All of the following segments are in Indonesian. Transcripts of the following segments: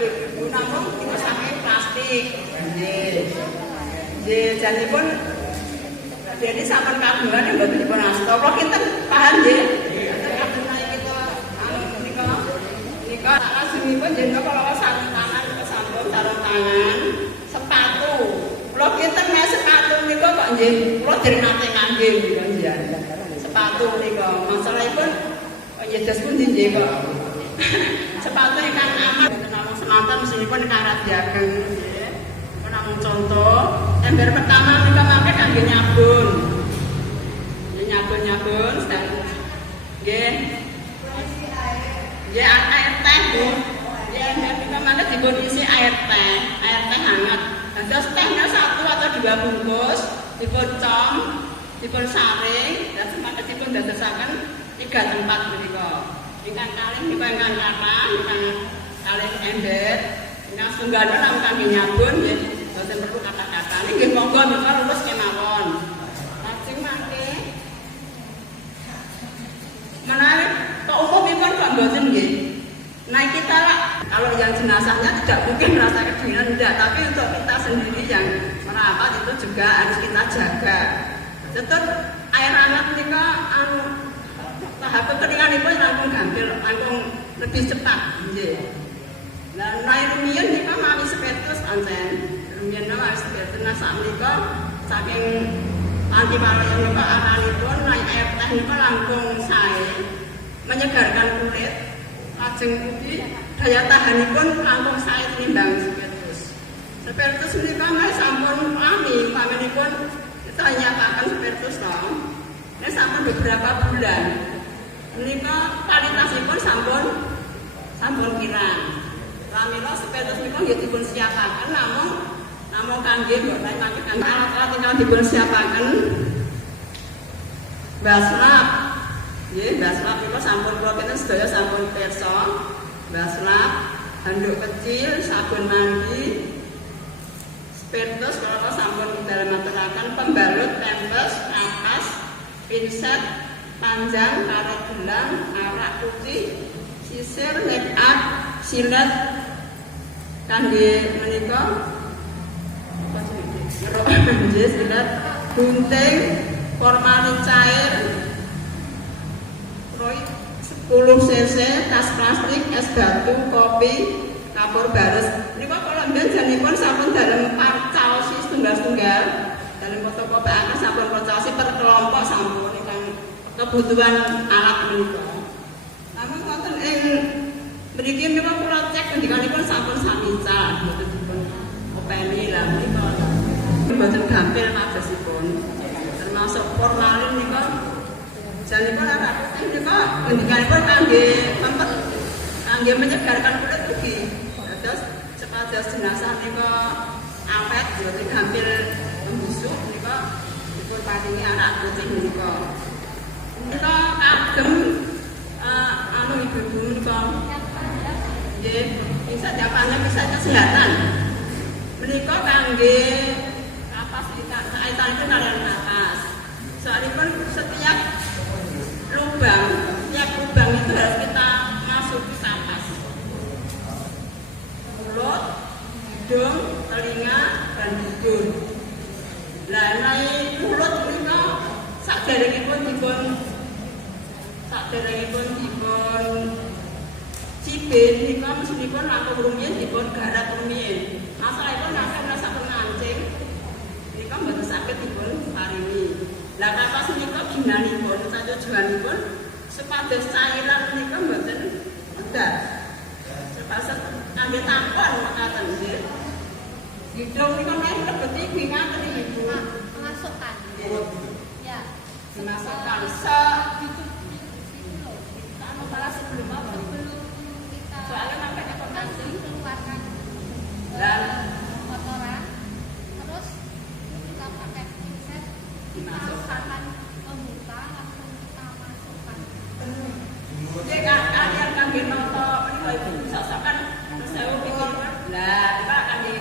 Ibu namun itu saking plastik. Jadi pun jadi sampun kagungan yang betul dipun asta. Kalau kita paham nggih. Nika asmipun jeneng kalau sarung tangan sampun sarung tangan, sepatu. Kalau kita nggak sepatu nika kok nggih, kalau dari nate ngangge nggih. Sepatu nika masalahipun nggih das pun nggih kok. Sepatu ingkang aman namung semanten mesinipun karat diagem nggih. Namung contoh, ember pertama nika mangke kangge nyabun. Nyabun sedang nggih. Ya air teh Bu. Ya nika mangke dipun isi air teh hangat. Terus tehnya 1 atau 2 bungkus dipun com, dipun saring, dan mangke dipun dadosaken 3 tempat menika. Ingkang kalih nika ingkang kathah, ingkang kalih ember, ingkang sunggana namung kangge nyabun nggih. Boten perlu kata-kata. Nggih monggo nika lurus kemawon. Lajeng mangke menawi kok umumipun kok mboten nggih. Nah kita lah, kalau yang jenazahnya tidak mungkin merasa kedinginan tidak, tapi untuk kita sendiri yang merawat itu juga harus kita jaga. Tetap air hangat nika tahap kekeringan itu langkung gampil, langkung lebih cepat. Dan air rumiyin nika mawi spiritus pancen. Rumiyin mawi spiritus nah sakmenika saking antiparaya nika aranipun naik air teh nika langkung sae menyegarkan kulit. Lajeng ugi daya tahanipun langkung sae tinimbang spiritus. Spiritus menika meh sampun lami pamenipun kita nyatakan spiritus to. Nek sampun beberapa bulan. Menika kualitasipun sampun kirang. Pramila spiritus menika nggih dipun siapaken namung kangge mboten kangge alat-alat ingkang dipun siapaken. Baslap nggih, baslap niku sampun kula kinten sedaya sampun pirsa. Baslap, handuk kecil, sabun mandi, spiritus kalau sampun dalam materaken, pembalut, tempes, kapas, pinset, panjang, karet gelang, arak putih, sisir, make up, silet, kangge menika nggih silet, gunting, formalin cair, 10 cc, tas plastik, es batu, kopi, kapur bares. Ini kok kalau mbiyen janipun sampun dalam parcaosi setunggal-setunggal, dalam fotokopi akan sampun parcaosi per kelompok sampun ingkang kebutuhan alat menika. Namun wonten ing mriki menika kula cek ngendikanipun sampun samical, mboten dipun openi lah menika. Mboten gampil magesipun. Termasuk formalin nika janipun anak nika ngendikanipun kangge menyegarkan kulit ugi. Terus sepados jenazah nika awet boten gampil membusuk nika dipun paringi arak putih nika. Nika kagem ibu-ibu menika nggih bisa japane bisa kesehatan. Menika kangge kapasitas kaitanipun kaliyan napas. Soalipun setiap lubang itu harus kita masuki kapas. Mulut, hidung, telinga, dan hidung. Lah naik mulut menika saderengipun dipun cibin nika mesinipun langkung rumiyin dipun garap rumiyin. Masalahipun nek sampun ngancing nika mboten saged dipun paringi. Lah kapas menika ginanipun tujuanipun supados cairan menika mboten medhar. Sepaset kangge tampon mekaten nggih. Hidung nika nek lebeti pingaten Ibu. Masukkan. Ya. Dimasukkan masalah sebelum apa? Kita Soalnya makanya informasi keluarkan dan kotoran, terus kita pakai pinset, kita akan membuka langsung kita masukkan. Jadi kalian kangge noto menika Ibu misalkan sewu pikir lah kita kangge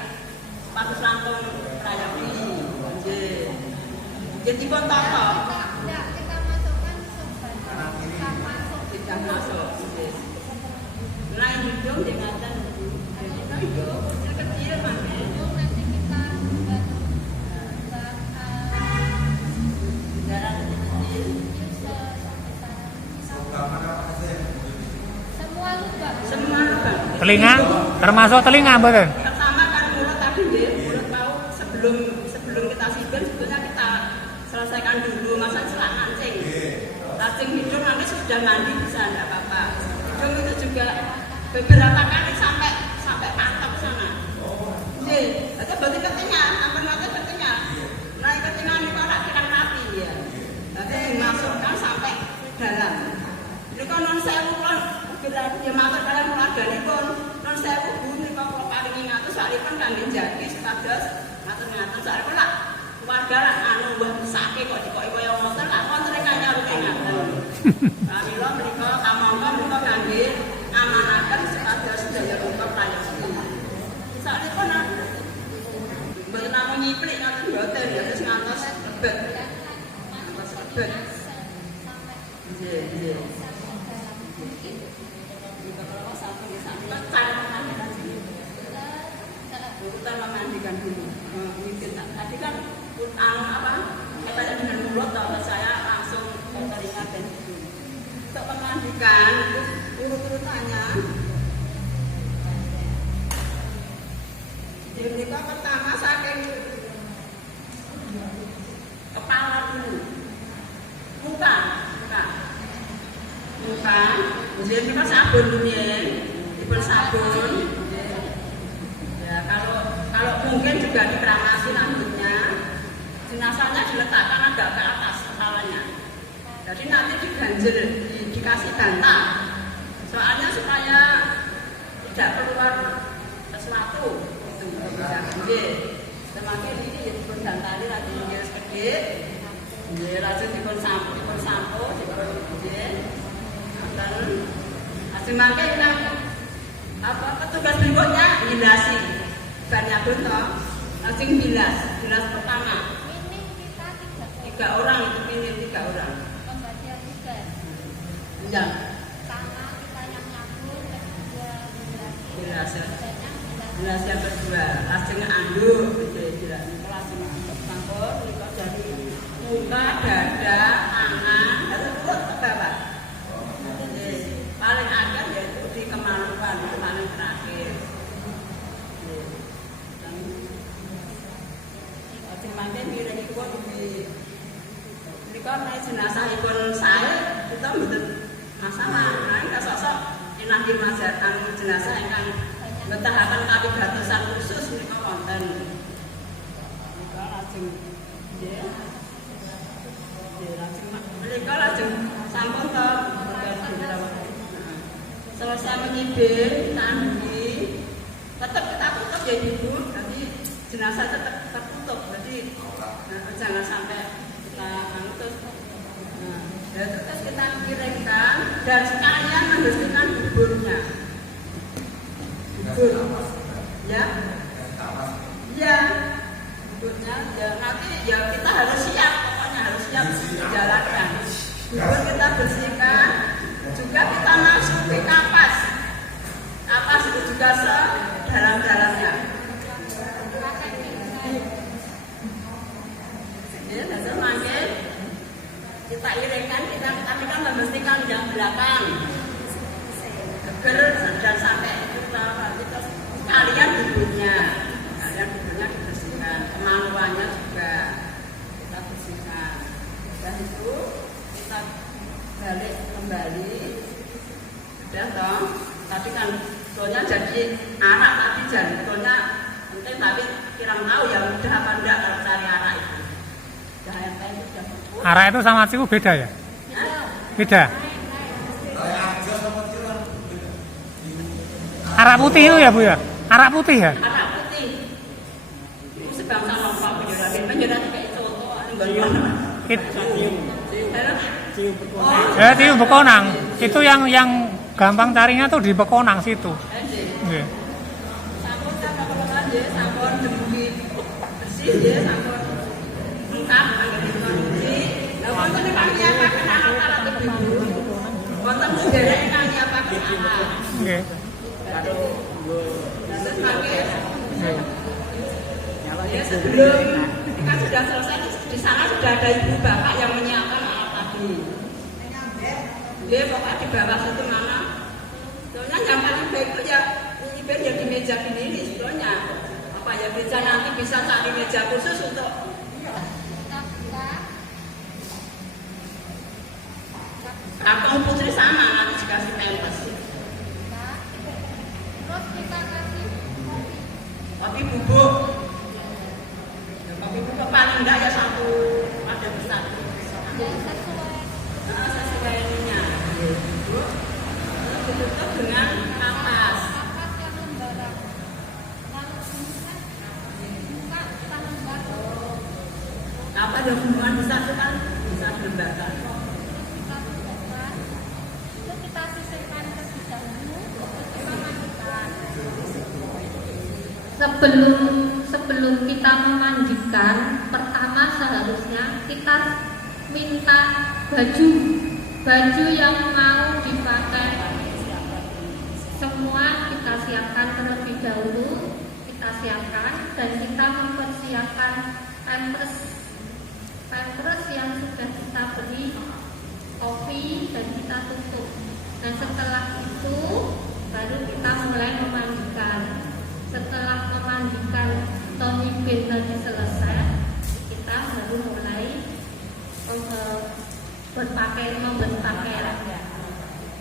patus langkung prayogi nggih. Jadi pun toto Kita masukkan sebanyak kita masuk. masuk. Lain hidung dengan Telinga, termasuk telinga mboten? Pertama kan mulut tadi nggih, mulut mau sebelum kita sipir sebetulnya kita selesaikan dulu masa celak mancing. Mancing hidung nanti sudah mandi bisa enggak apa-apa. Hidung itu juga beberapa kali sampai pantap sana. Nggih, itu berarti ketinggal, ampun mati ketinggal. Nah, ketinggal niku ora kirang rapi ya. Nanti dimasukkan sampai dalam. Ini kan non sewu kan berarti matur kalian muladanipun non sewu Bu nika kula paringi ngatus salipun kangge jagi supados ngatur-ngatur salipun lah keluarga lah anu mbah mesake kok dikoki kaya ngoten lah wonten kanyarune ngaten. Kamila menika kamangka menika kangge ngamanaken supados sedaya rupa prayogi. Salipun mboten namung nyiplik ngoten mboten ya terus ngantos lebet. Ngantos lebet. Nggih. Kita memandikan dulu. Tadi kan kaitannya dengan mulut, kalau saya langsung telinga dan hidung. Untuk memandikan urut-urutannya. Jadi pertama saking kepala dulu, muka. Jadi kita sabun dulu ya, sabun. Ya kalau mungkin juga dikeramasi rambutnya, jenazahnya diletakkan agak ke atas kepalanya. Jadi nanti diganjel, dikasih bantal. Soalnya supaya tidak keluar sesuatu. Itu bisa gede. Semakin ini dipun bantali lagi nggih gede. Nggih lajeng dipun sampo, dipun gede. Semakin petugas berikutnya bilasi banyak bentuk langsung bilas pertama Ini tiga kita orang itu minim 3 orang pembagian tugas. ya Pertama kita yang nyambung, kedua bilas bilas yang kedua langsung anduk bilas langsung campur itu dari muka dada tangan dan perut ke bawah. Paling akhir yaitu di kemaluan paling terakhir. Mangke miring iku di karena jenazah ipun sae kita mboten masalah. Nah, sosok inah dimajatan jenazah ingkang betahaken kabeh khusus menika wonten. Menika lajeng nggih. Menika lajeng sampun ke selesai menyibir, tandi, tetap kita tutup ya Ibu. Nanti jenazah tetap tertutup. Jadi jangan sampai kita terus kita kirimkan dan sekalian membersihkan kuburnya. Kubur, ya, ya, kuburnya. Ya nanti ya kita harus siap, pokoknya harus siap dijalankan. Kubur kita bersihkan. Juga kita masuk ke kapas itu juga sedalam-dalamnya. Ya, dan makin kita iringkan, tapi kan membersihkan yang belakang agar dan sampai kita sekalian kuburnya dibersihkan, kemaluannya juga kita bersihkan. Dan itu kita balik kembali udah toh tapi kan soalnya jadi arak tadi jadi soalnya penting tapi kirang tahu ya udah apa enggak kalau cari arak itu udah yang tadi sudah cukup. Arak itu sama ciku beda ya? Beda? Arak putih itu ya Bu ya? Arak putih ya? Arak putih itu sebangsa nopo penjelasan kayak contoh Ya cium bekonang. Itu yang gampang carinya tuh di bekonang situ. Nggih. Sampun sampun demi bersih ya sampun lengkap anggen lah wonten kami apa alat-alat ibu. Wonten sedherek kami apa alat. Nggih. Terus pakai ya sebelum kan sudah selesai di sana sudah ada ibu bapak yang menyiapkan alat tadi. Dia bapak di bawah situ mana? Soalnya yang paling baik itu ya meja gini ini sebetulnya apa ya bisa nanti bisa cari meja khusus untuk kita buka. Kakak Putri sama nanti dikasih pampers. Buka. Terus kita kasih kopi. Kopi bubuk. Ya, kopi bubuk paling enggak ya satu ada besar. Ya, sesuai. Nah, sesuai ininya. Bubuk. Terus ditutup dengan kapas. Kapas yang lembaran. Lalu buka kita lembar. Apa ada hubungan besar itu kan bisa dilembarkan. Kita buka. Itu kita sisihkan terlebih dahulu. Terus kita mandikan. Sebelum kita memandikan, pertama seharusnya kita minta baju yang mau dipakai. Semua kita siapkan terlebih dahulu, kita siapkan dan kita mempersiapkan pampers yang sudah kita beli, kopi dan kita tutup. Nah setelah itu baru kita mulai memandikan. Setelah memandikan Tony Bean tadi selesai, kita baru mulai memberpakaian.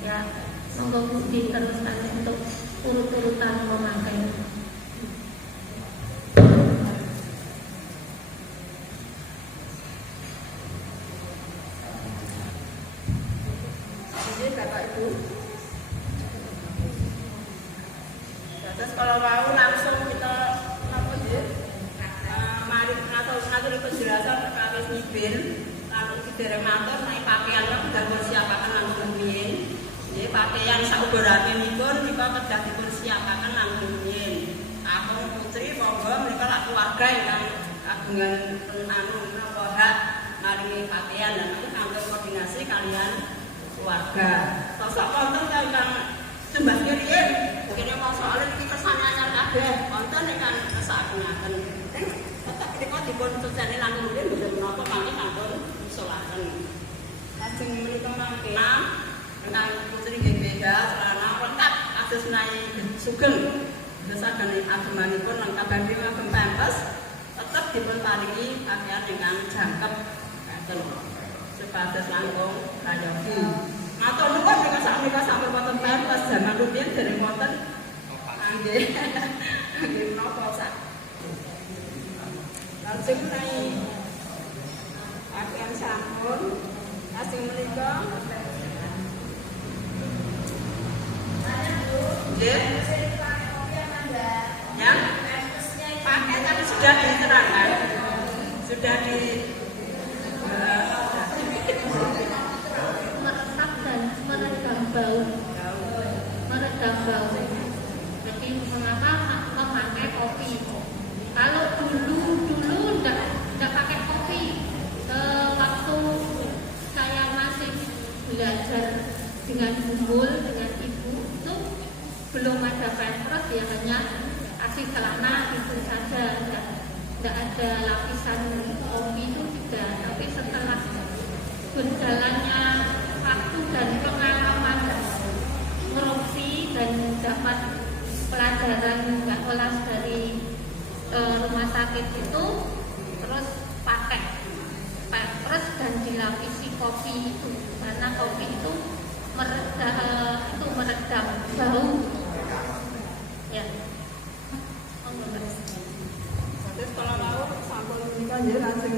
Ya, monggo diteruskan untuk urut-urutan memakai. Jadi Bapak Ibu. Terus kalau mau langsung kita apa ya? Mari atau ngatur penjelasan perkara nyipil, lalu kita matur naik pakaian lah sudah persiapakan langsung biyen. Jadi pakaian saukurane nipun nika kedah dipersiapakan langsung biyen. Aku Putri monggo menika lak keluarga ingkang kagungan napa hak maringi pakaian dan nanti kanggo koordinasi kalian keluarga. Sosok konten kang sembah kiriye kene mau soal iki kersane anyar kabeh konten ingkang kesagungaken. Tetep menika dipun sesane langsung biyen boten menapa mangke kanggo isolaken. Lajeng menika mangke dengan Putri beda celana lengkap atus nai sugeng. Desakan agemanipun lengkap badhe ngagem pampers tetep dipun paringi pakaian ingkang jangkep katen. Sepados langkung rayogi. Matur nuwun nek sakmenika sampun wonten pampers jaman rumiyin dereng wonten. Nggih. Nggih menapa sak. Langsung nai pakaian sampun asing menika ya, pakai tapi sudah diterangkan, sudah di Meresap dan meredam bau. Jadi mengapa memakai kopi? Kalau dulu enggak pakai kopi. Waktu saya masih belajar dengan Bumbul, dengan ibu itu belum ada pampers, ya hanya kasih celana itu saja, tidak ada lapisan kopi itu tidak. Tapi setelah berjalannya waktu dan pengalaman ngeropi dan dapat pelajaran nggak kelas dari rumah sakit itu, terus pakai pampers dan dilapisi kopi itu, karena kopi itu meredam bau. Ya. terus kalau mau sampun menika nggih langsung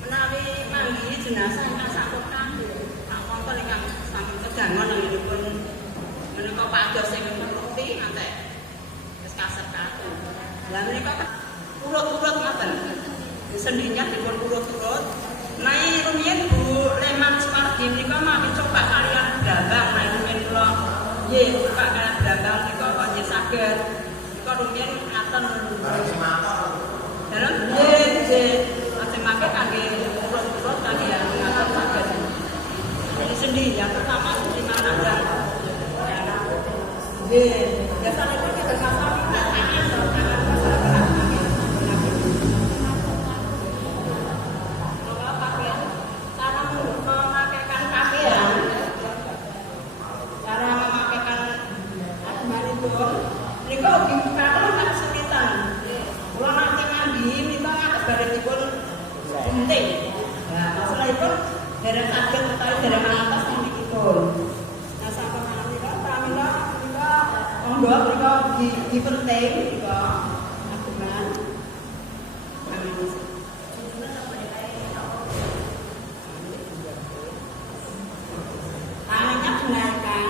menawi manggi jenazah ingkang sampun kanggo tak wonten ingkang sampun kedangon nangipun menika pados sing ngerti ngantek wis kaset katu. Lah menika urut-urut ngoten. Sendinya dipun urut-urut. Nai rumiyin Bu Leman Sumardi menika mami coba kalian dagang nai rumiyin kula. Nggih, coba kalian dagang menika kok nggih saged. Menika rumiyin ngaten. Dalam nggih, ajeng mangke kangge urut-urut kalian ngaten saged. Jadi sendi yang pertama di mana dan nggih, biasane kok kita kasar pun mereka dibuka tak kesulitan. Kalau nanti mandi, mereka akan badanipun penting. Nah, masalah itu dari sakit atau dari atas nanti itu. Nah, sampai malam itu mereka membawa mereka di penting juga agungan. Tangannya dinaikkan.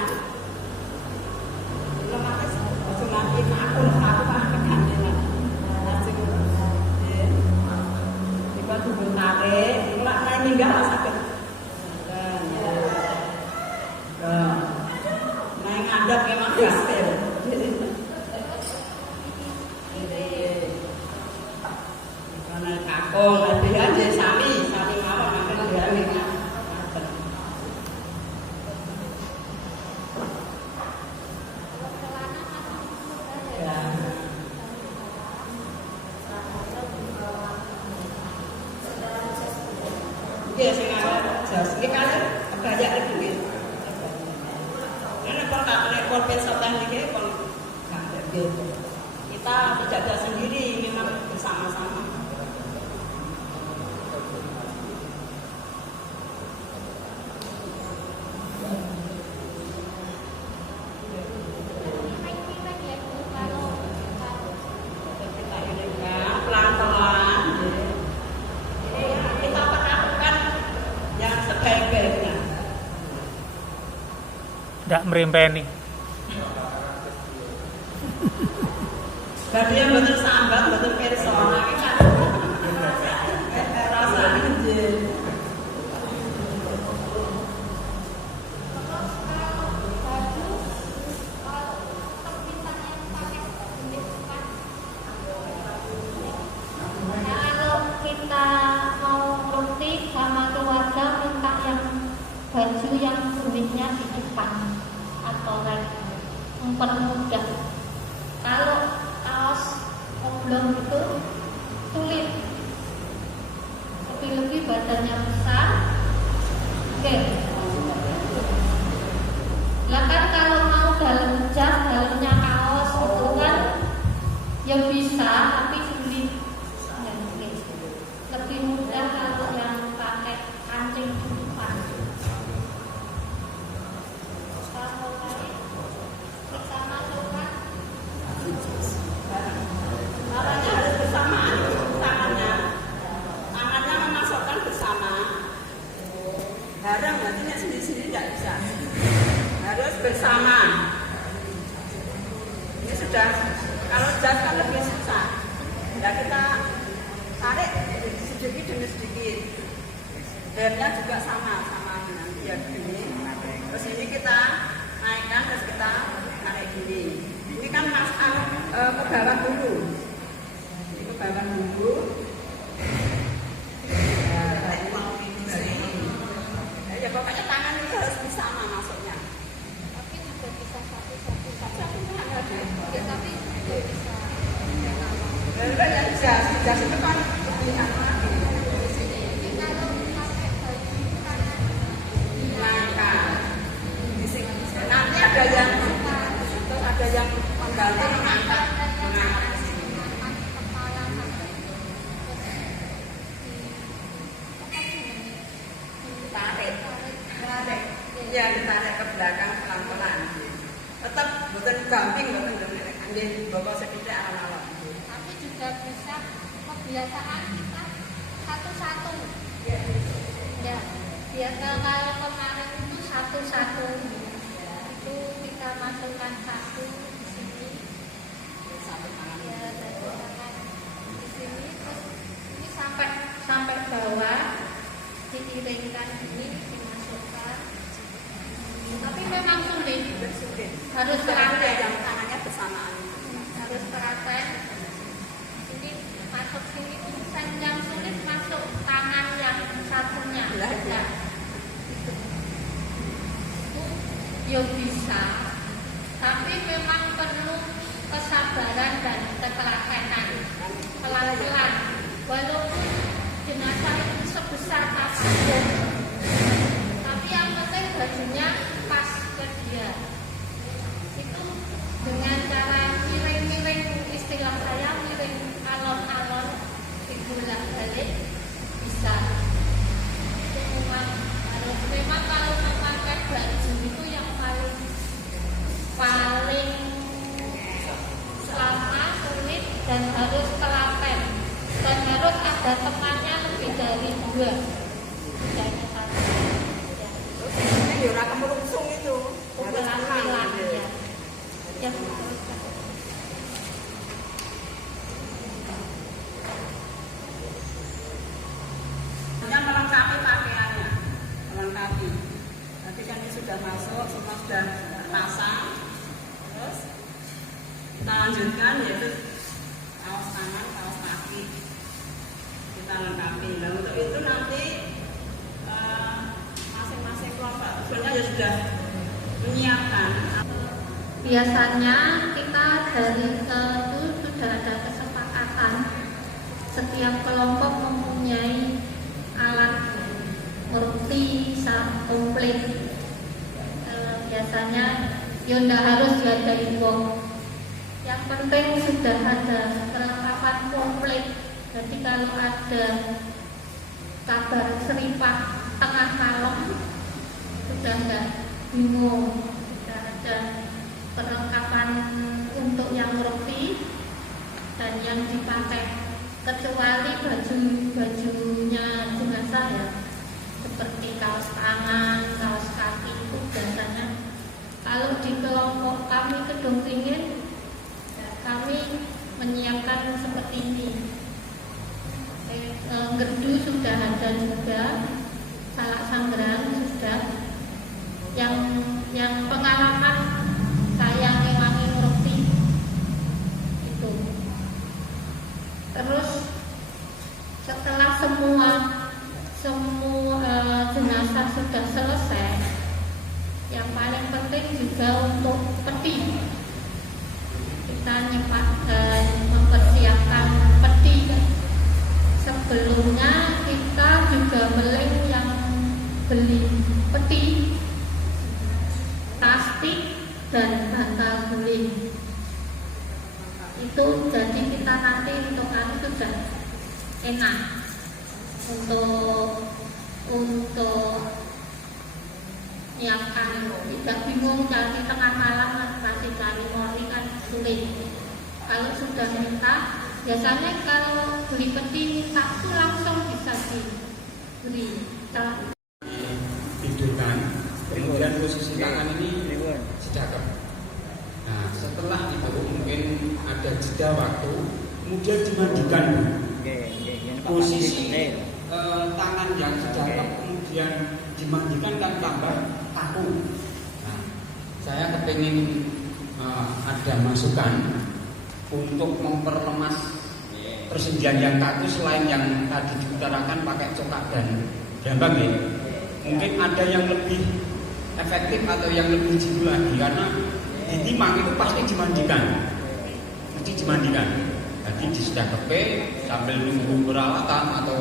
Otomatis otomatis aku akan gantian. Kita tunggu tarik, kalau naik minggah sakit. Naik ngadap memang gaspil. Naik kakung, naik aja sami mawon makan dia minggah. Ya, sing arep jas iki kan banyak duit. Nek kalau pesokan iki kon kita tidak ada sendiri, memang bersama-sama. Kita ini kan pelan-pelan. Kita perlakukan yang sebaik-baiknya. Tidak merempeni. Berarti yang betul sambat, betul persona kan. Rasa anjir. Kalau kita mau rutin sama keluarga minta yang baju yang jenisnya di depan atau rek mempermudah. Kalau kaos oblong itu sulit, lebih badannya besar. Oke. Lah kan kalau mau dalam jas, dalamnya kaos itu kan ya bisa, tapi sulit. Ya, oke. Lebih mudah kalau yang pakai kancing di depan. Kalau kita masukkan Caranya harus bersamaan tangannya. Tangannya memasukkan bersama. Barang berarti sendiri-sendiri tidak bisa. Harus bersama. Ini sudah, kalau jas kan lebih susah. Nah, kita tarik sedikit demi sedikit. Remnya juga sama nanti ya gini. Terus ini kita naikkan, terus kita tarik gini. Ini kan ke bawah dulu. Ini ke bawah dulu. Ya pokoknya tangan itu harus bersama masuknya. tapi juga bisa satu-satu saja. Ya, Tapi juga bisa. enggak ya bisa itu kan lebih lagi. Jadi kalau pakai baju kanan Maka nanti ada yang terus ada yang membantu mengangkat kepala tarik. Ya ditarik ke belakang pelan-pelan. Tetap bukan gamping, bukan anjing bawa sedikit alam-alam. tapi juga bisa kebiasaan kita satu-satu. Ya, biasa kalau kemarin itu satu-satu. Itu kita masukkan satu di sini. Satu tangan. Ya, satu tangan di sini, terus ini sampai bawah diiringkan ini dimasukkan. Tapi memang sulit. Harus Terakhir praktek. yang tangannya bersamaan. Harus praktek. Ini masuk sini, yang sulit masuk tangan yang satunya. Lah, ya. Itu ya bisa, tapi memang dan harus telaten dan harus ada temannya lebih dari 2, tidak hanya 1. Ya. Ini ya ora kemerungsung itu. Harus Kumpulan tenang. ya. Ya, betul. Hanya melengkapi pakaiannya, melengkapi. Nanti kan ini sudah masuk, semua sudah terpasang. Terus kita lanjutkan yaitu kaos tangan, kaos kaki. Kita lengkapi. Nah untuk itu nanti masing-masing kelompok sebenarnya ya sudah menyiapkan. Biasanya kita dari itu sudah ada kesepakatan setiap kelompok mempunyai alat murti komplit. Biasanya ya ndak harus diadain wong. Yang penting sudah ada perlengkapan komplit. Jadi kalau ada kabar seripah tengah malam sudah nggak bingung, sudah ada perlengkapan untuk yang murti dan yang dipakai, kecuali bajunya jenazah ya, seperti kaos tangan, kaos kaki itu biasanya kalau di kelompok kami Kedung Ringin kami menyiapkan seperti ini. Gerdu sudah ada juga, salak sanggrang sudah. Yang pengalaman saya ngewangi murti itu. Terus setelah semua jenazah sudah selesai, yang paling penting juga untuk peti. Kita mempersiapkan peti. Sebelumnya kita juga beli peti, plastik dan bantal guling. Itu jadi kita nanti untuk kami sudah enak untuk nyiapkan, tidak bingung cari tengah malam masih cari mori kan sulit. Kalau sudah minta, biasanya kalau beli peti minta itu langsung bisa diberi. Tidurkan, kemudian posisi tangan ini sedekap. Nah setelah itu mungkin ada jeda waktu, kemudian dimandikan. Posisi tangan yang sedekap kemudian dimandikan dan tambah kaku. Nah, saya kepingin ada masukan untuk memperlemas persendian yang kaku selain yang tadi diutarakan pakai cokak dan jambang ya. Mungkin ada yang lebih efektif atau yang lebih jitu lagi karena di timang itu pasti dimandikan. Jadi disedekape sambil nunggu peralatan atau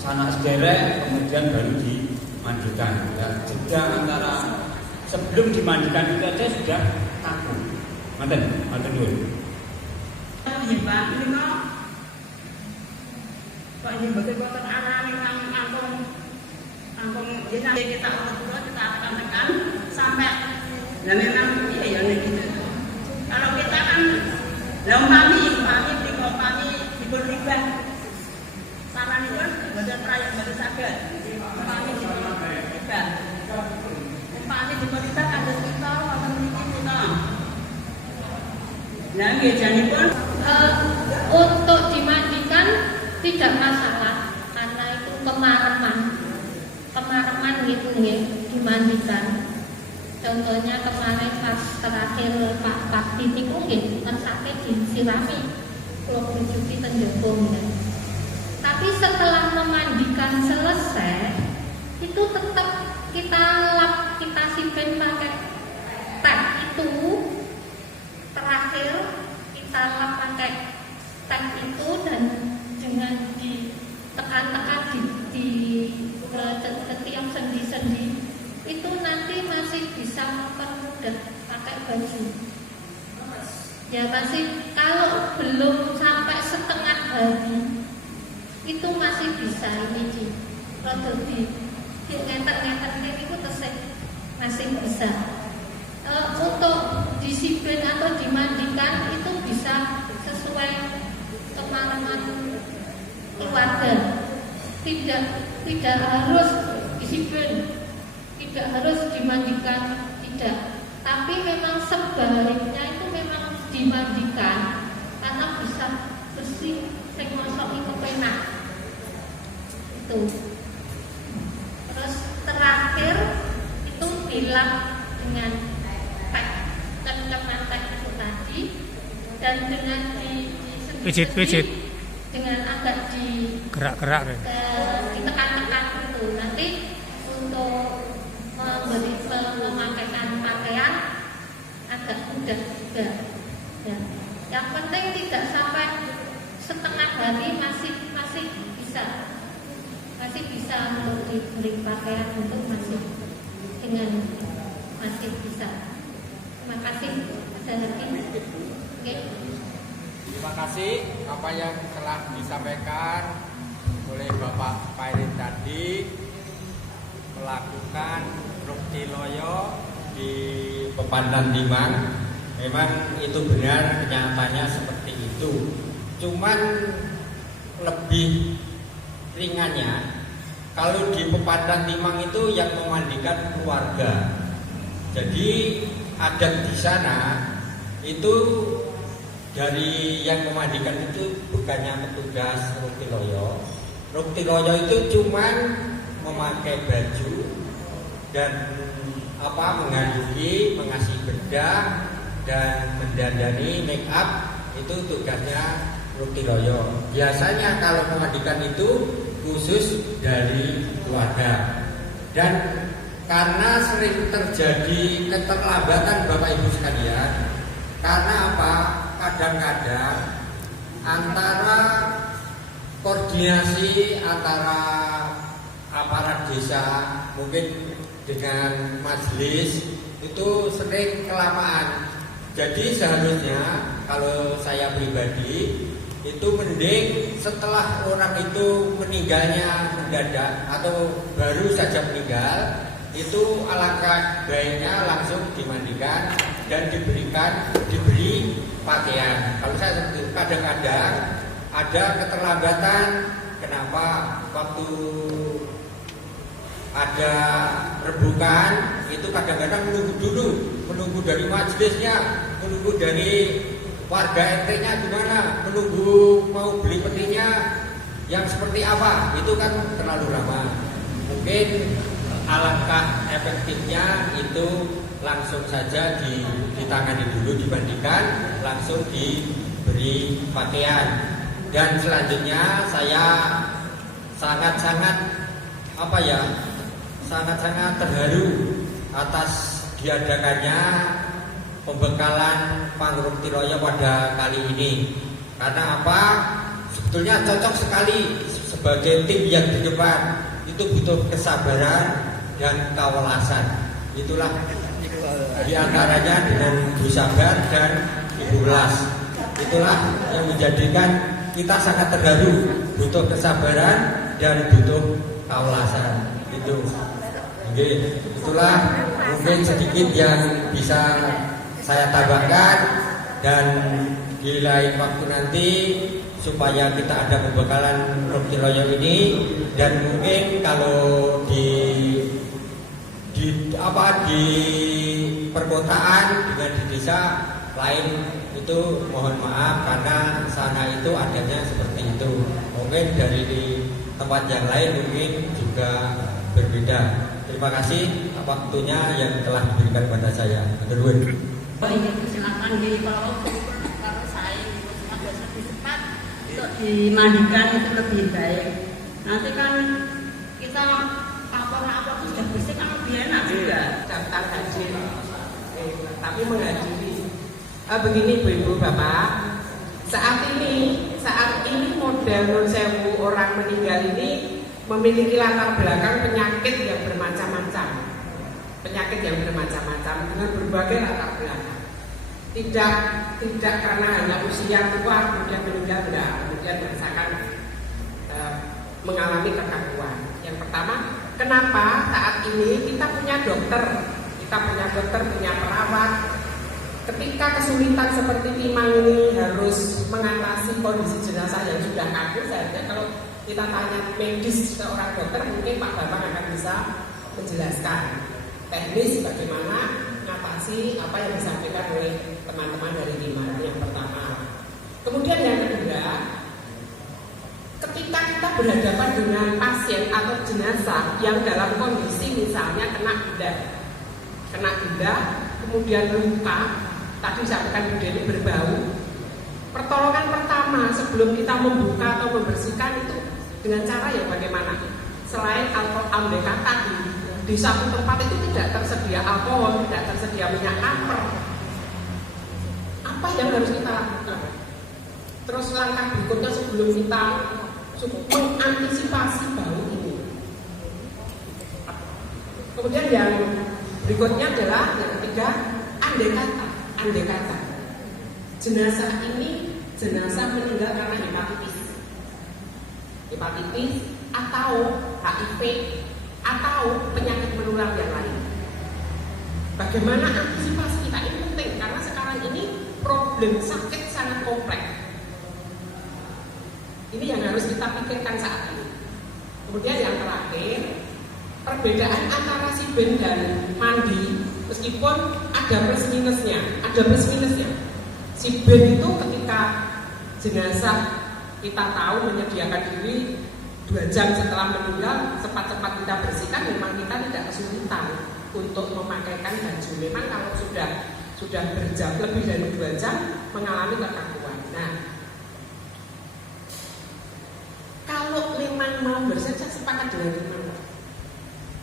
sanak sederek kemudian baru dimandikan. Dan jeda antara sebelum dimandikan itu aja sudah kaku. Manten dulu. Mbak, ini kok ini betul-betul anak yang angkung jadi kita akan tekan sampai dan memang iya ya gitu. Kalau kita kan umpami diberikan saran itu betul perayaan betul saged umpami diberikan ada kita wonten mriki kita. Nah, biasanya untuk dimandikan tidak masalah karena itu kemaraman gitu nggih dimandikan. Contohnya kemarin pas terakhir Pak Titi nggih ngersake disirami kula rujuki ten njaba ya. Tapi setelah memandikan selesai itu tetap kita simpen pakai tag itu. Terakhir kita lap pakai tag itu dan dengan ditekan-tekan di setiap sendi-sendi itu nanti masih bisa mempermudah pakai baju. Ya masih kalau belum sampai setengah hari itu masih bisa ini di ngeter-ngeter itu tesih masih bisa. Untuk disiplin atau dimandikan itu bisa bisa sesuai kemauan keluarga. Tidak harus disiplin, tidak harus dimandikan, tidak. Tapi memang sebaliknya itu memang dimandikan karena bisa bersih, sing mosok iku penak. Itu. Terus terakhir itu dilap dengan lem-leman itu tadi, dan dengan pijit-pijit, dengan agak gerak-gerak ditekan-tekan itu nanti untuk memakaikan pakaian agak mudah juga. Ya. Yang penting tidak sampai setengah hari masih bisa untuk diberi pakaian, untuk masih bisa. Terima kasih Mas Hadi. Oke. Terima kasih apa yang telah disampaikan oleh Bapak Pairin tadi, melakukan Rukti Loyo di Pepandan Timang. Memang itu benar, kenyataannya seperti itu. Cuman lebih ringannya kalau di Pepandan Timang itu yang memandikan keluarga. Jadi adat di sana itu dari yang memandikan itu bukannya petugas Rukti Loyo. Rukti Loyo itu cuman memakai baju dan mengandungi, mengasih bedah dan mendandani, make up, itu tugasnya Rukti Loyo. Biasanya kalau memandikan itu khusus dari keluarga. Dan karena sering terjadi keterlambatan Bapak Ibu sekalian, karena apa? Kadang-kadang antara koordinasi antara aparat desa mungkin dengan majelis itu sering kelamaan. Jadi seharusnya kalau saya pribadi itu mending setelah orang itu meninggalnya mendadak atau baru saja meninggal, itu alangkah baiknya langsung dimandikan dan diberi pakaian. Kalau saya seperti itu, kadang-kadang ada keterlambatan. Kenapa? Waktu ada rebukan itu kadang-kadang menunggu dari majelisnya, menunggu dari warga RT-nya gimana, menunggu mau beli petinya yang seperti apa, itu kan terlalu lama. Mungkin alangkah efektifnya itu langsung saja ditangani dulu, dibandingkan langsung diberi pakaian. Dan selanjutnya saya sangat-sangat terharu atas diadakannya pembekalan Pangrukti Loyo pada kali ini. Karena apa? Sebetulnya cocok sekali sebagai tim yang di depan. Itu butuh kesabaran dan kewelasan. Itulah diantaranya dengan Bu Sabar dan Ibu Las. Itulah yang menjadikan kita sangat terharu. Butuh kesabaran dan butuh kewelasan. Itulah mungkin sedikit yang bisa saya tambahkan, dan di lain waktu nanti supaya kita ada pembekalan Rukti Loyo ini. Dan mungkin kalau di perkotaan dengan di desa lain itu mohon maaf karena sana itu adanya seperti itu. Mungkin dari tempat yang lain mungkin juga berbeda. Terima kasih waktunya yang telah diberikan kepada saya. Terus. Silakan kalau saya sudah lebih cepat untuk dimandikan itu lebih baik. Nanti kan kita lapor sudah bersih kan lebih enak juga. Daftar haji, tapi menghadiri. Begini Bu-ibu Bapak, saat ini model Nun Sewu orang meninggal ini memiliki latar belakang penyakit yang bermacam-macam dengan berbagai latar belakang. Tidak karena hanya usia tua kemudian meninggal, kemudian merasakan mengalami kekakuan. Yang pertama, kenapa saat ini kita punya dokter, punya perawat, ketika kesulitan seperti Timang ini harus mengatasi kondisi jenazah yang sudah kaku, seharusnya kalau kita tanya medis seorang dokter, mungkin Pak Bambang akan bisa menjelaskan teknis bagaimana mengatasi apa yang disampaikan oleh teman-teman dari Timang yang pertama. Kemudian yang kedua, ketika kita berhadapan dengan pasien atau jenazah yang dalam kondisi misalnya kena bedah, kemudian luka, tadi disampaikan Bu Deni berbau, pertolongan pertama sebelum kita membuka atau membersihkan itu dengan cara yang bagaimana? Selain alkohol tadi, di satu tempat itu tidak tersedia alkohol, tidak tersedia minyak kamper. Apa yang harus kita lakukan? Terus langkah berikutnya sebelum kita mengantisipasi bau ini. Kemudian yang berikutnya adalah yang ketiga, andai kata jenazah ini jenazah meninggal karena hepatitis atau HIV atau penyakit menular yang lain. Bagaimana antisipasi kita ini penting karena sekarang ini problem sakit sangat kompleks. Ini yang harus kita pikirkan saat ini. Kemudian yang terakhir, perbedaan antara siben dan mandi, meskipun ada plus minusnya. Siben itu ketika jenazah kita tahu menyediakan diri 2 jam setelah meninggal, cepat-cepat kita bersihkan, memang kita tidak kesulitan untuk memakaikan baju. Memang kalau sudah berjam lebih dari 2 jam mengalami kekakuan. Nah, kalau memang mau bersih, saya sepakat dengan teman-teman.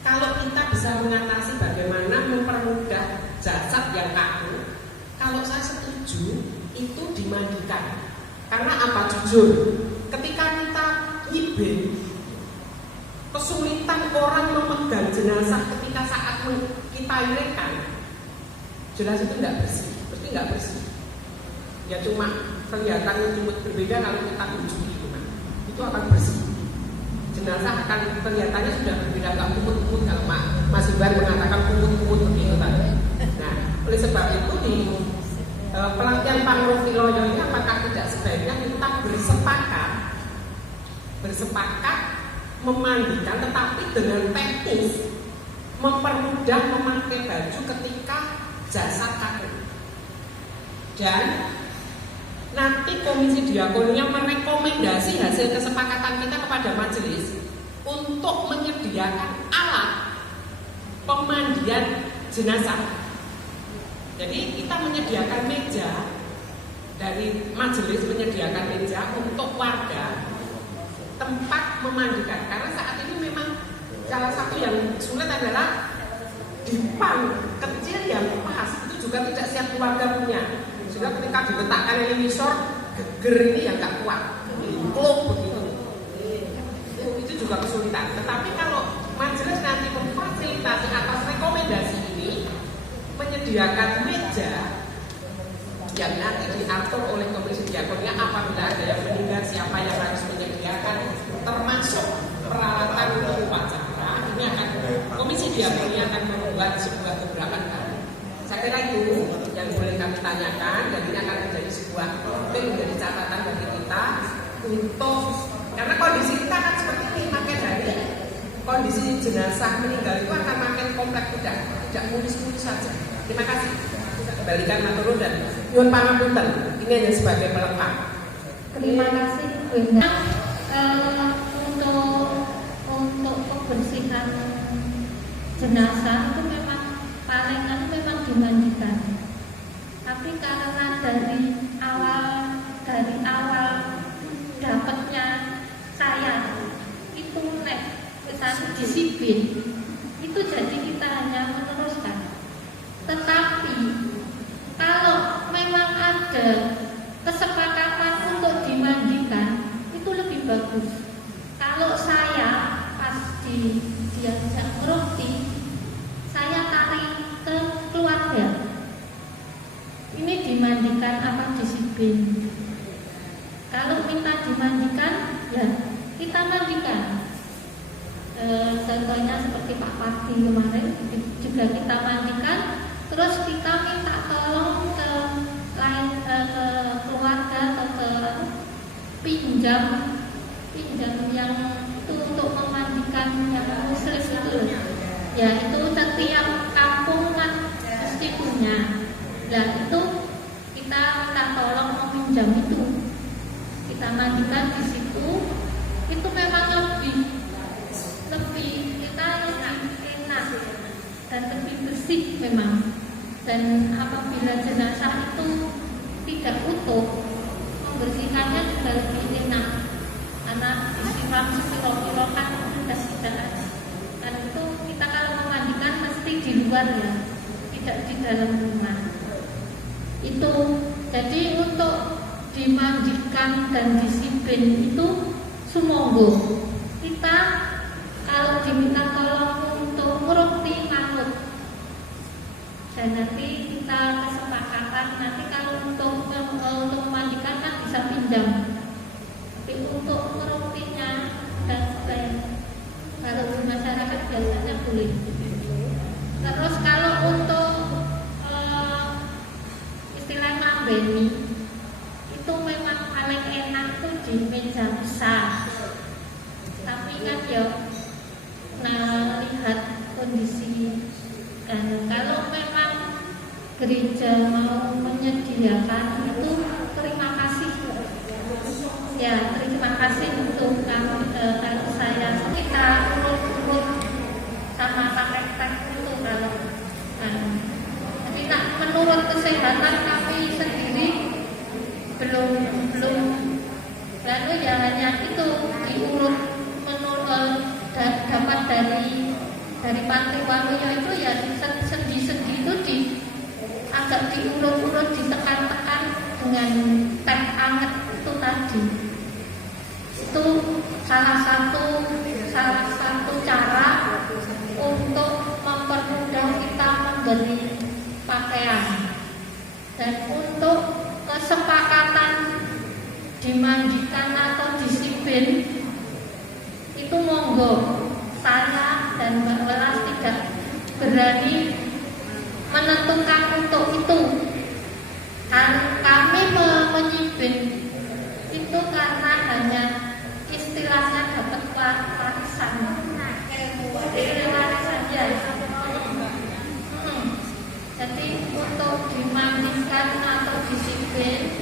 Kalau kita bisa mengatasi bagaimana mempermudah jasad yang kaku, kalau saya setuju itu dimandikan. Karena apa? Jujur, ketika kita nyibin, kesulitan orang memegang jenazah ketika saat kita irekan, jelas itu tidak bersih, pasti nggak bersih. Ya cuma kelihatan cuma berbeda kalau kita kunjungi, itu akan bersih. Jenazah akan kelihatannya sudah berbeda, nggak kumut-kumut kalau Mas Iban mengatakan kumut-kumut begitu tadi. Nah, oleh sebab itu di pelatihan Pak Rofiloyo ini apakah tidak sebaiknya kita bersepakat memandikan tetapi dengan teknis mempermudah memakai baju ketika jasad kaku. Dan nanti Komisi Diakonia merekomendasi hasil kesepakatan kita kepada majelis untuk menyediakan alat pemandian jenazah. Jadi kita menyediakan meja, dari majelis menyediakan meja untuk warga tempat memandikan. Karena saat ini memang salah satu yang sulit adalah dipan kecil yang pas itu juga tidak siap keluarga punya. Sehingga ketika diletakkan elevisor, geger ini yang gak kuat, klop begitu. Itu juga kesulitan. Tetapi kalau majelis nanti memfasilitasi atas rekomendasi ini, menyediakan meja yang nanti diatur oleh Komisi Diakonia apabila ada yang meninggal siapa yang harus menyediakan, termasuk peralatan untuk upacara. Ini akan Komisi Diakonia akan membuat sebuah gebrakan baru. Saya kira itu yang boleh kami tanyakan, dan ini akan menjadi sebuah penting, menjadi catatan bagi kita untuk, karena kondisi kita kan seperti ini, makin hari kondisi jenazah meninggal itu akan makin kompleks, tidak mulus-mulus saja. Terima kasih. Kita kembalikan matur dan nyuwun pangapunten. Ini hanya sebagai pelengkap. Terima kasih Bu Indah. Untuk kebersihan jenazah itu memang memang dimandikan. Tapi karena dari awal dapatnya saya itu disiplin, itu jadi kita hanya meneruskan. Tetapi kalau memang ada kesepakatan untuk dimandikan, itu lebih bagus. Kalau saya pas diajak ngerti, saya tarik ke keluarga, ini dimandikan apa disiplin. Kalau minta dimandikan, ya kita mandikan. Contohnya seperti Pak Parti kemarin juga kita mandikan, Terus kita minta tolong ke ke keluarga atau ke pinjam yang itu untuk memandikan yang muslim itu. Ya itu setiap kampung kan pasti punya. Nah itu kita minta tolong meminjam itu. Kita mandikan di situ. Itu memang lebih kita enak dan lebih bersih memang. Dan apabila jenazah itu tidak utuh, membersihkannya juga lebih enak karena disiram sekilo-kilo kan tidak. Dan itu kita kalau memandikan mesti di luar ya, tidak di dalam rumah. Itu jadi untuk dimandikan dan disiplin itu sumonggo. Kita kalau diminta tolong untuk murukti manut, dan nanti kita kesepakatan nanti kalau untuk memandikan kan bisa pinjam, tapi untuk meruktinya dan kalau di masyarakat biasanya boleh. Terus kalau untuk istilah mambeni itu memang paling enak itu di meja besar, tapi kan ya lihat kondisi. Dan kalau memang gereja mau menyediakan itu terima kasih ya, terima kasih untuk kalau saya kita urut sama pakai tag itu kalau tapi menurut kesehatan kami sendiri belum lalu ya hanya itu diurut menurut dapat dari Panti Waluyo itu ya sendi-sendi itu agak diurut-urut, ditekan-tekan dengan teh anget itu tadi. Itu salah satu cara untuk mempermudah kita membeli pakaian. Dan untuk kesepakatan dimandikan atau disiplin itu monggo. Saya dan Mbak Welas tidak berani menentukan untuk itu. Kami menyibin itu karena hanya istilahnya dapat warisan. Warisan ya. Jadi untuk dimandikan atau disiplin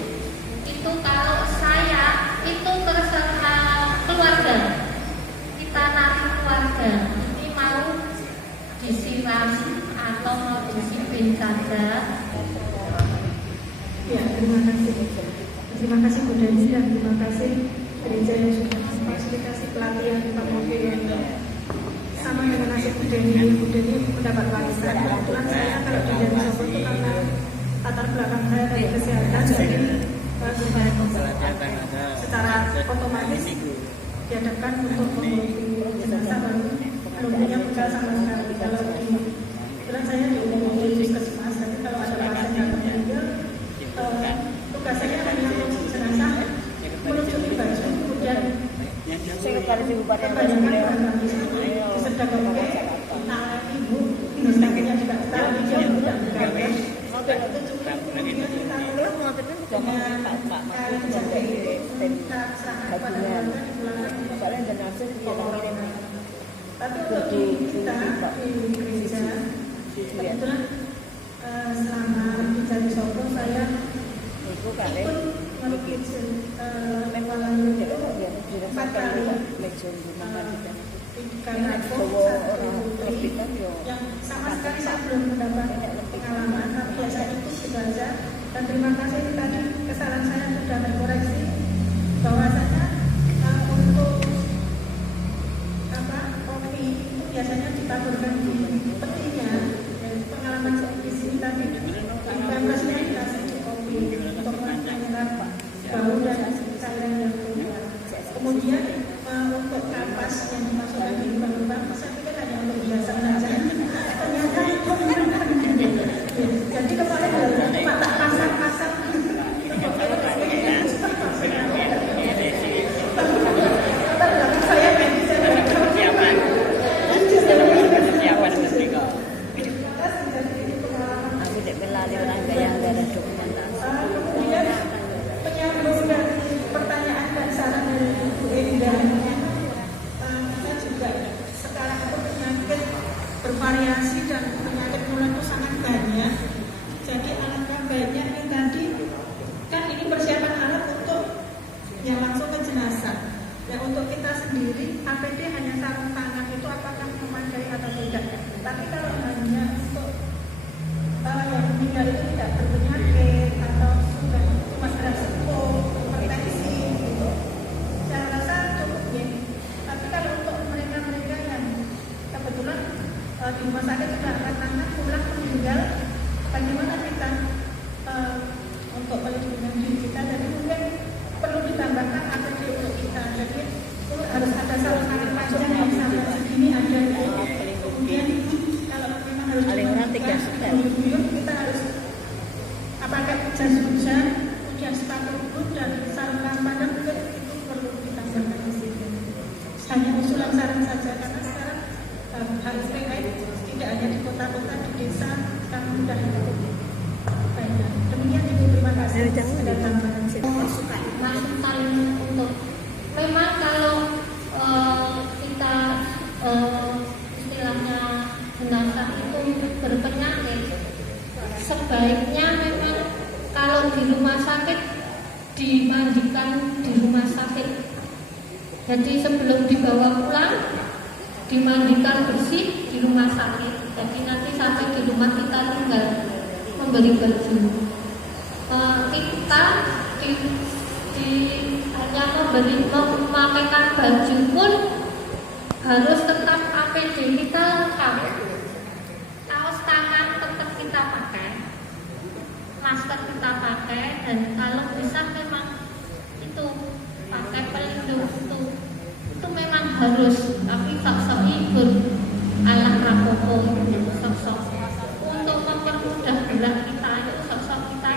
itu kalau saya itu terserah keluarga. Kita nanti keluarga ini mau disiram atau mau disiplin saja. Ya, terima kasih Bu Deni dan terima kasih gereja yang sudah memfasilitasi pelatihan mobil yang sama dengan nasib Bu Deni. Bu Deni mendapat warisan. Kebetulan saya kalau di Jawa itu karena latar belakang saya dari kesehatan, jadi secara otomatis diadakan untuk mengurusi jenazah baru belum punya bekal sama sekali. Kalau kebetulan saya di puskesmas, tapi kalau ada pasien yang meninggal, tugas saya hanya mengurus jenazah, menutupi baju, kemudian kebanyakan barang disedekahkan tangan ibu, kakinya juga ditaruh di jauh tidak bergabung. Itu cukup kemudian kita dengan kali menjaga itu kita serahkan kepada warga dipulangkan. Tapi untuk kita di gereja, kebetulan selama di Jati Soko saya ikut melukis lemparan itu 4 kali. Karena yang sama sekali saya belum mendapat pengalaman, tapi biasanya itu sudah saja. Dan terima kasih tadi kesalahan saya sudah terkoreksi bahwasanya untuk kopi itu biasanya ditaburkan di petinya. Dan pengalaman saya di sini tadi pemprosnya dikasih kopi untuk menyerap bau dan cairan yang keluar. Kemudian untuk kapas yang dimasukkan di lubang-lubang, saya pikir hanya untuk hiasan saja. Ternyata jadi kemarin itu patah pasang-pasang. kemudian sepatu boot dan sarung kampanye juga itu perlu ditambahkan di sini. Hanya usulan saran saja karena sekarang HIV/AIDS tidak hanya di kota-kota, di desa kami sudah banyak. Demikian Ibu, terima kasih. Ada tambahan masukan untuk memang kalau kita istilahnya jenazah itu berpenyakit, sebaiknya memang kalau di rumah sakit dimandikan di rumah sakit. Jadi sebelum dibawa pulang dimandikan bersih di rumah sakit. Jadi nanti sampai di rumah kita tinggal memberi baju. Kita hanya memakaikan baju pun harus tetap APD kita lengkap. Kaos tangan tetap kita pakai, masker kita pakai, dan kalau bisa memang itu pakai pelindung itu memang harus. Tapi sok-sok ikut ala rapopo itu sok-sok untuk mempermudah gerak kita itu sok-sok kita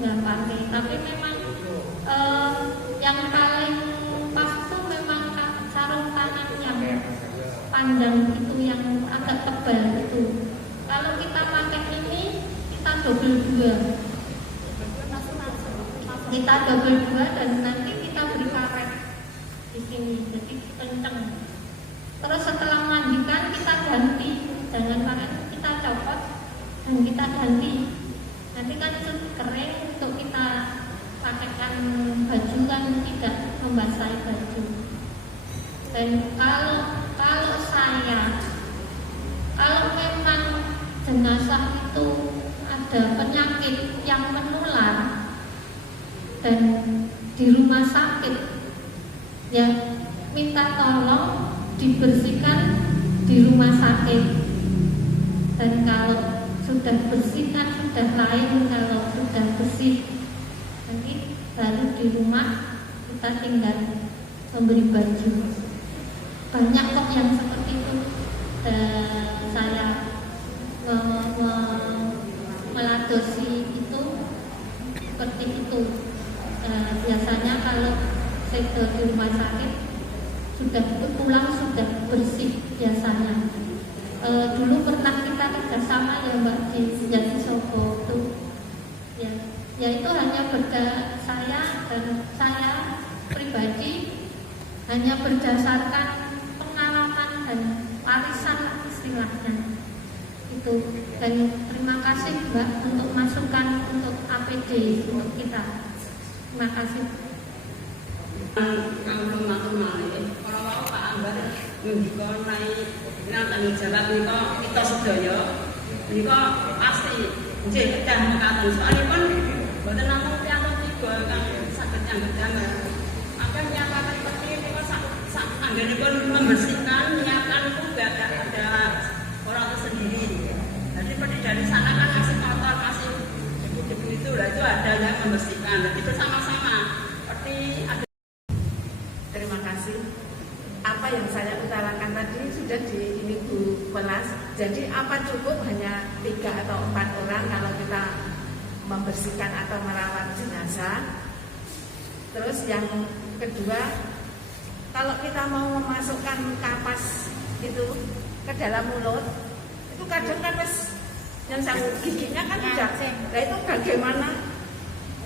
nggak pakai. Tapi memang yang paling pas itu memang sarung tangan yang panjang itu, yang agak tebal itu. Kalau kita pakai ini kita double dua, dan nanti kita beri karet di sini, jadi kenceng. Terus setelah mandikan kita ganti, jangan pakai kita copot dan kita ganti. Nanti kan itu kering untuk kita pakaikan baju, kan tidak membasahi baju. Dan kalau memang jenazah itu ada penyakit yang menular dan di rumah sakit, ya minta tolong dibersihkan di rumah sakit. Dan kalau sudah bersih kan sudah lain, kalau sudah bersih nanti baru di rumah kita tinggal memberi baju. Banyak kok yang seperti itu. Saya meladosi itu seperti itu. Biasanya kalau saya di rumah sakit sudah pulang sudah bersih biasanya. Dulu pernah kita kerjasama ya Mbak di Soko itu, ya itu hanya saya dan saya pribadi hanya berdasarkan pengalaman dan warisan istilahnya itu. Dan terima kasih Mbak untuk masukan untuk APD untuk kita. Terima kasih. Kampung Matumali, kalau Pak Ambar ngendika naik tanggung jawab nika kita sedaya nika pasti nggih kedah mekaten. Soalipun mboten namung tiyang tiga kang saged nyambut damel. Akan nyatakan seperti nika sak anggenipun membersihkan, menyiapkan juga ada orang tersendiri. Jadi seperti dari sana kan kasih kotor, kasih debu-debu itu lah, itu ada yang membersihkan. Jadi bersama-sama seperti ada. Terima kasih. Apa yang saya utarakan tadi sudah di ini Bu Pelas. Jadi apa cukup hanya 3 atau 4 orang kalau kita membersihkan atau merawat jenazah. Terus yang kedua, kalau kita mau memasukkan kapas itu ke dalam mulut, itu kadang kan yang giginya kan tidak. Nah itu bagaimana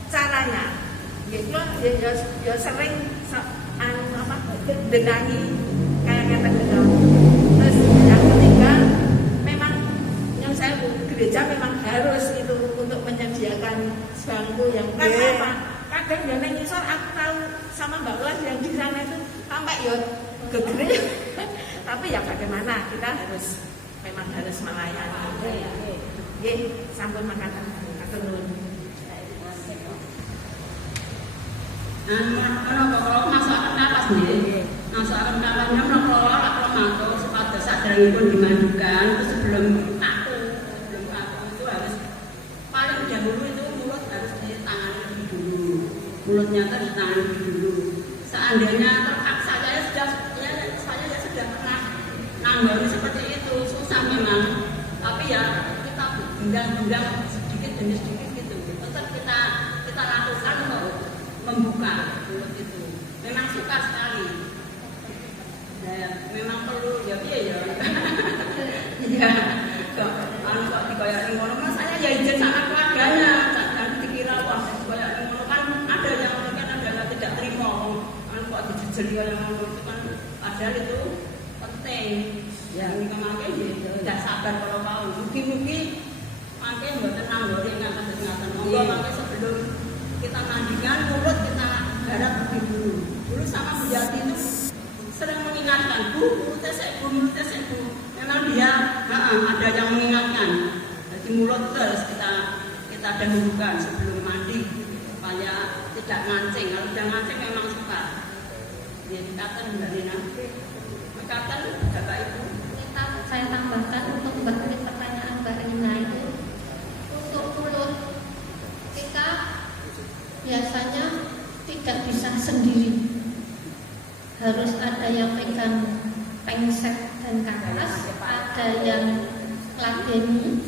caranya? Ya sering dengangi kayak kata dengang. Terus yang ketiga, memang yang saya gereja memang harus itu untuk menyediakan bangku yang karena apa? Kadang yang ngisor aku tahu sama Mbak Ulas yang di sana itu sampai ya gegere. Tapi ya bagaimana, kita memang harus melayani. Nggih, sampun makaten. Matur nuwun. Kalau masalah napas nih, masalah napasnya kalau matur supados saderengipun dimandikan, itu sebelum aku itu harus paling dahulu itu mulut harus ditangani lebih dulu, mulutnya terus ditangani lebih dulu. Seandainya terpaksa saya sudah pernah nanggoni seperti itu, susah memang, tapi ya kita bendang sedikit demi sedikit gitu, tetap kita lakukan. sama keluarganya, jangan dikira wah kayak kan ada yang mungkin ada yang tidak terima, kan kok dijejeli yang itu kan padahal itu penting. Ya ini kemarin tidak sabar kalau mau, mungkin makin buatan nanggori ngatan-ngatan. Monggo makin sebelum kita mandikan mulut kita garap lebih dulu. Dulu sama Bu Yati itu sering mengingatkan, Bu tesek Bu. Memang dia ada yang mengingatkan. Jadi mulut terus kita dahulukan sebelum mandi supaya tidak mancing. Kalau sudah mancing memang suka. Jadi kata dari nanti, kata Bapak Ibu. Saya tambahkan untuk pertanyaan Mbak Rina itu, untuk mulut kita biasanya tidak bisa sendiri, harus ada yang pegang pengset dan kapas, ada yang ladeni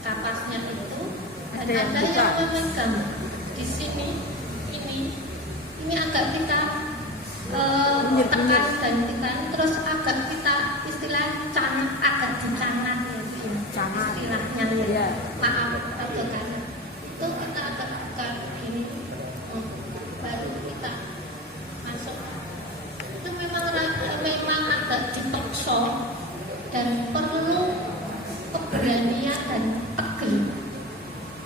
kapasnya itu, dan ada yang memegang di sini. Ini agak kita tekan dan tekan, terus agak kita istilah agak dicanan istilahnya ya. Maaf agak kanan itu kita agak tekan ini baru kita masuk. Itu memang agak dipaksa dan perlu keberanian dan tegel.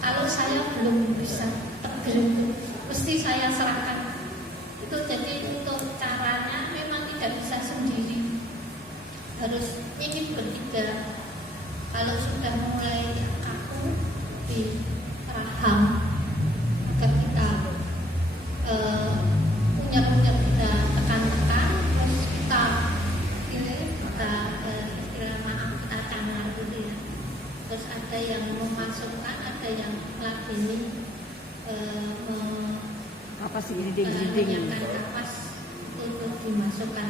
Kalau saya belum bisa tegel, mesti saya serahkan. Itu jadi untuk caranya memang tidak bisa sendiri, harus ini bertiga. Kalau sudah mulai kaku di rahang, maka kita punya kita tekan-tekan, terus kita istilah maaf kita canang gitu ya. Terus ada yang memasukkan, ada yang ladeni menyiapkan kapas untuk dimasukkan.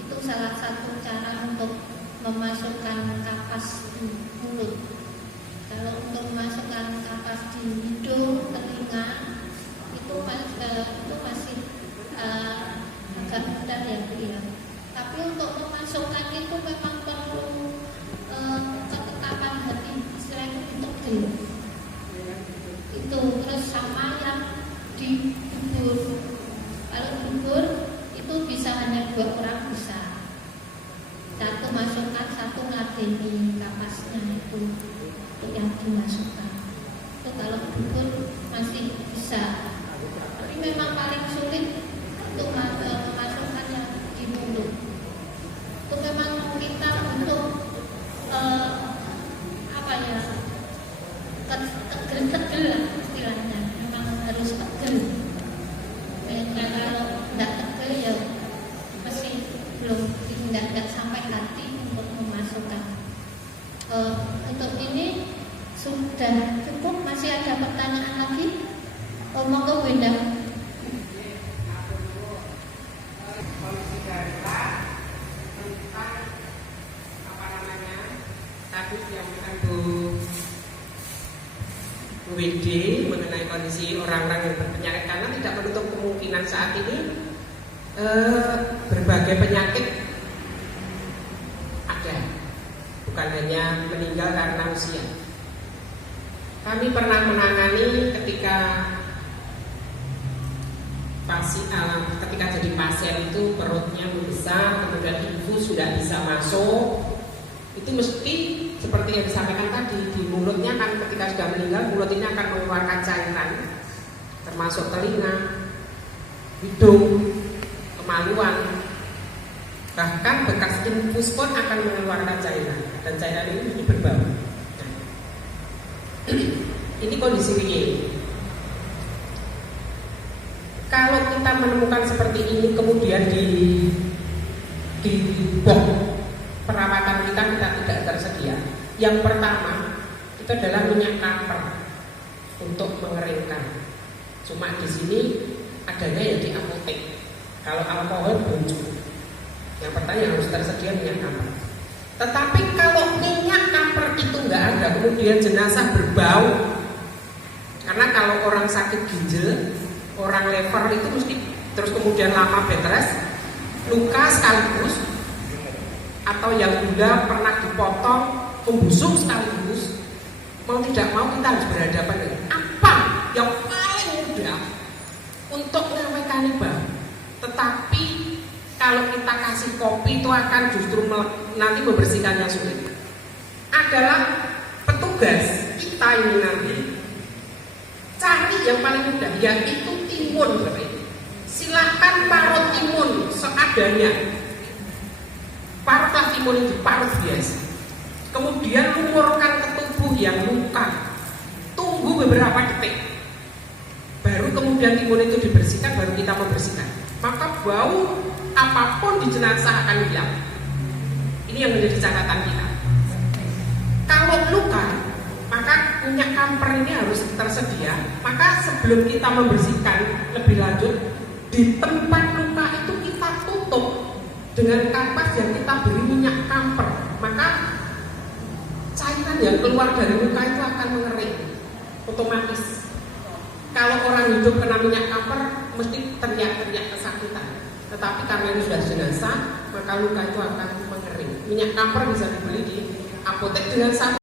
Itu salah satu cara untuk memasukkan kapas di mulut. Kalau untuk memasukkan kapas di hidung, telinga, itu masih agak mudah ya Bu ya. Tapi untuk memasukkan itu memang perlu ketetapan hati, istilahnya itu tegel. Itu terus sama yang di dubur. Kalau dubur itu bisa hanya 2 orang bisa. Satu masukkan, satu ngadeni kapasnya itu yang dimasukkan. Itu kalau dubur masih bisa. Tapi memang paling sulit untuk memasukkan yang di mulut. Itu memang kita untuk tegel lah istilahnya. Memang harus tegel. Kalau tidak tegel ya masih belum tidak sampai hati untuk memasukkan. Untuk ini sudah cukup. Masih ada pertanyaan lagi? Monggo Bu Endang. Tadi disampaikan Bu WD mengenai kondisi orang-orang yang berpenyakit, karena tidak menutup kemungkinan saat ini berbagai penyakit ada, bukan hanya meninggal karena usia. Kami pernah menangani ketika jadi pasien itu perutnya membesar, kemudian infus sudah bisa masuk. Itu mesti seperti yang disampaikan tadi, di mulutnya kan ketika sudah meninggal, mulut ini akan mengeluarkan cairan, termasuk telinga, hidung, kemaluan, bahkan bekas infus pun akan mengeluarkan cairan, dan cairan ini berbau. Ini kondisi real. Kalau kita menemukan seperti ini, kemudian di box perawatan kita tidak tersedia. Yang pertama itu adalah minyak kamper untuk mengeringkan. Cuma di sini adanya yang di apotek. Kalau alkohol boncuk. Yang pertama yang harus tersedia minyak kamper. Tetapi kalau minyak kamper itu nggak ada, kemudian jenazah berbau. Karena kalau orang sakit ginjal, orang lever itu mesti terus kemudian lama bed rest, luka sekaligus, atau yang sudah pernah dipotong membusuk sekaligus, mau tidak mau kita harus berhadapan dengan apa yang paling mudah untuk menyampaikan ibadah. Tetapi kalau kita kasih kopi itu akan justru nanti membersihkan yang sulit. Adalah petugas kita ini nanti cari yang paling mudah, yaitu timun. Silahkan parut timun seadanya. Parutlah timun itu, parut biasa. Kemudian lumurkan ke tubuh yang luka. Tunggu beberapa detik. Baru kemudian timun itu dibersihkan, baru kita membersihkan. Maka bau apapun di jenazah akan hilang. Ini yang menjadi catatan kita. Kalau luka, maka minyak kamper ini harus tersedia. Maka sebelum kita membersihkan lebih lanjut, di tempat luka itu kita tutup dengan kapas yang kita beri minyak kamper. Maka cairan yang keluar dari luka itu akan mengering otomatis. Kalau orang hidup kena minyak kamper mesti teriak-teriak kesakitan. Tetapi karena ini sudah jenazah, maka luka itu akan mengering. Minyak kamper bisa dibeli di apotek dengan satu